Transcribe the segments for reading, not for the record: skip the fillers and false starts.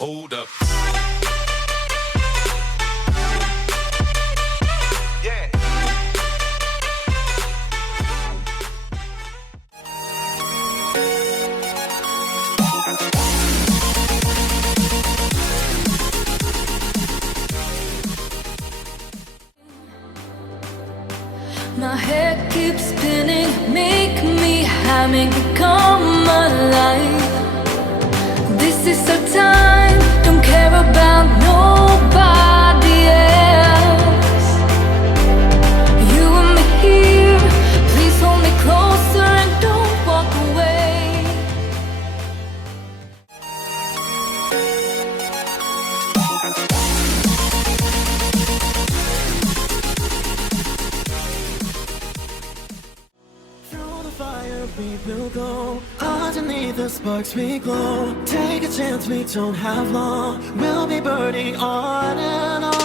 Hold up. My head keeps spinning, make me humming, come alive. This is our time, don't care about nobody else. You and me here, please hold me closer and don't walk away. We will go underneath the sparks we glow. Take a chance, we don't have long. We'll be burning on and on.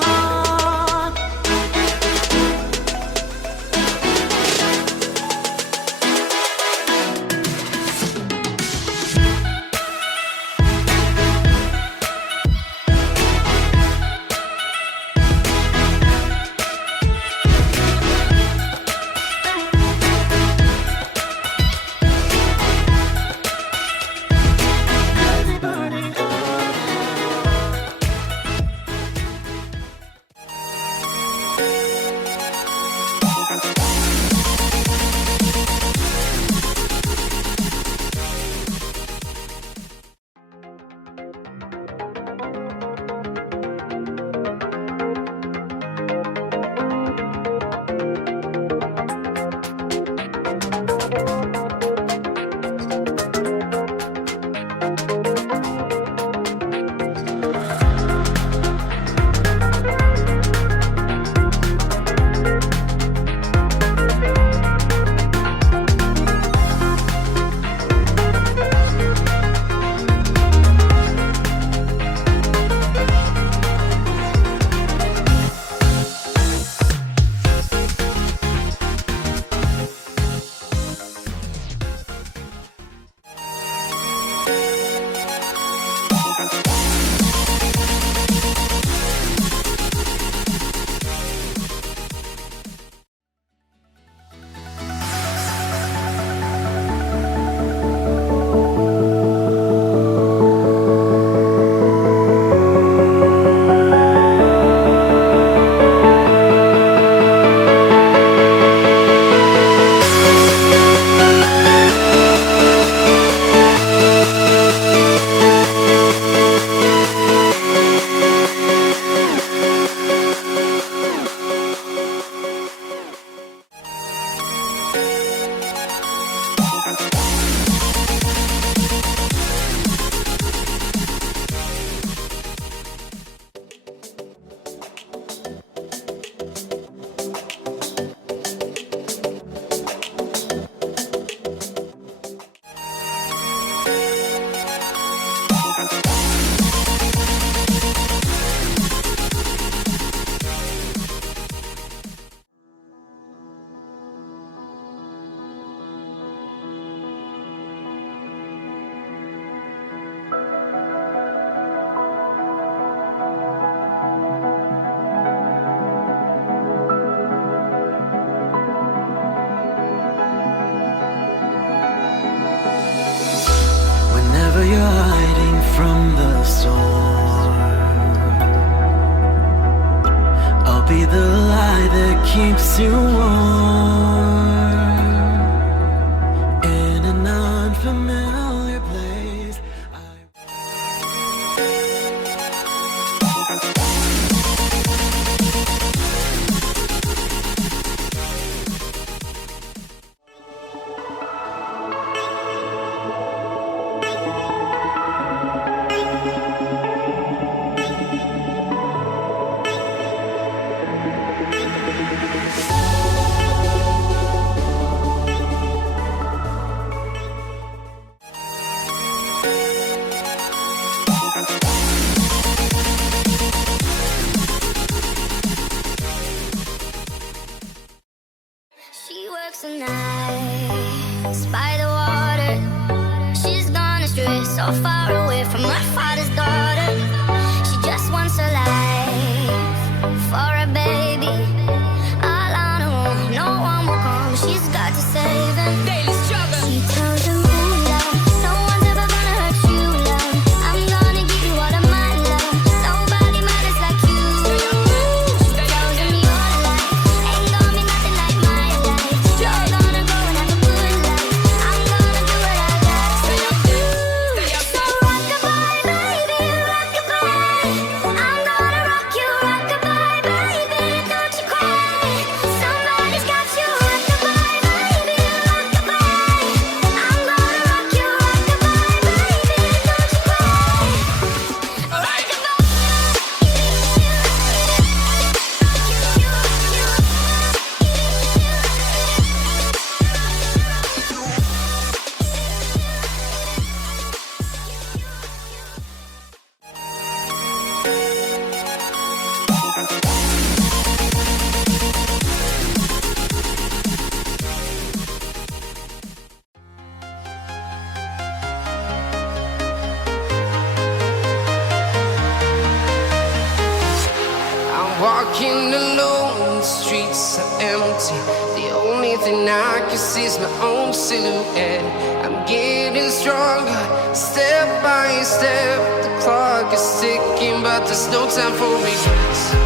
You're hiding from the storm. I'll be the light that keeps you warm. In an unfamiliar place, the nights by the water. She's gone astray, so far away from her father's daughter. walking alone, the streets are empty. The only thing I can see is my own silhouette. I'm getting stronger, step by step. The clock is ticking, but there's no time for regrets.